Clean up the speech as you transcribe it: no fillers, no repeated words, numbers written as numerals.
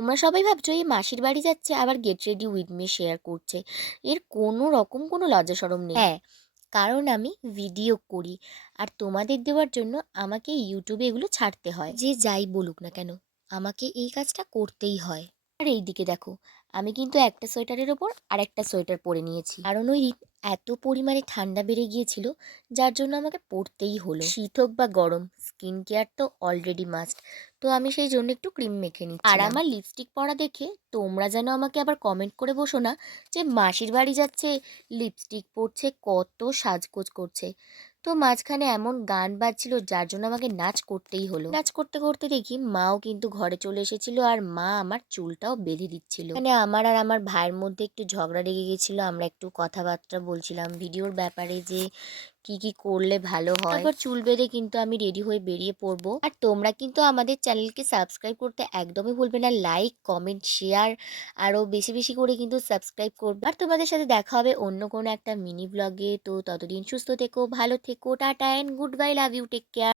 তোমরা সবাই ভাবছো এই মাসির বাড়ি যাচ্ছে আবার get ready with me share করছে, এর কোনো রকম কোনো লজ্জা শরম নেই। হ্যাঁ, কারণ আমি ভিডিও করি, আর তোমাদের দেওয়ার জন্য আমাকে ইউটিউবে এগুলো ছাড়তে হয়। যে যাই বলুক না কেন, আমাকে এই কাজটা করতেই হয়। আর এই দিকে দেখো, আমি কিন্তু একটা সোয়েটারের ওপর আর একটা সোয়েটার পরে নিয়েছি, কারণ ওই এত পরিমাণে ঠান্ডা বেড়ে গিয়েছিল, যার জন্য আমাকে পরতেই হলো। শীত হোক বা গরম, স্কিন কেয়ার তো অলরেডি মাস্ট। তো আমি সেই জন্য একটু ক্রিম মেখে নিচ্ছি। আর আমার লিপস্টিক পরা দেখে তোমরা যেন আমাকে আবার কমেন্ট করে বসো না যে মাসির বাড়ি যাচ্ছে, লিপস্টিক পরছে, কত সাজগোজ করছে। তো মাঝখানে এমন গান বাজছিল যার জন্য আমাকে নাচ করতেই হলো। নাচ করতে করতে দেখি মাও কিন্তু ঘরে চলে এসেছিল, আর মা আমার চুলটাও বেঁধে দিচ্ছিল। মানে আমার আর আমার ভাইয়ের মধ্যে একটু ঝগড়া লেগে গেছিল, আমরা একটু কথাবার্তা বলছিলাম ভিডিওর ব্যাপারে যে কি কি করলে ভালো হয়। তারপর চুল বেঁধে কিন্তু আমি রেডি হয়ে বেরিয়ে পড়বো। আর তোমরা কিন্তু আমাদের চ্যানেলকে সাবস্ক্রাইব করতে একদমই ভুলবে না। লাইক, কমেন্ট, শেয়ার আরও বেশি বেশি করে কিন্তু সাবস্ক্রাইব করবে। আর তোমাদের সাথে দেখা হবে অন্য কোনো একটা মিনি ব্লগে। তো ততদিন সুস্থ থেকো, ভালো থেকো, tata and goodbye, love you, take care.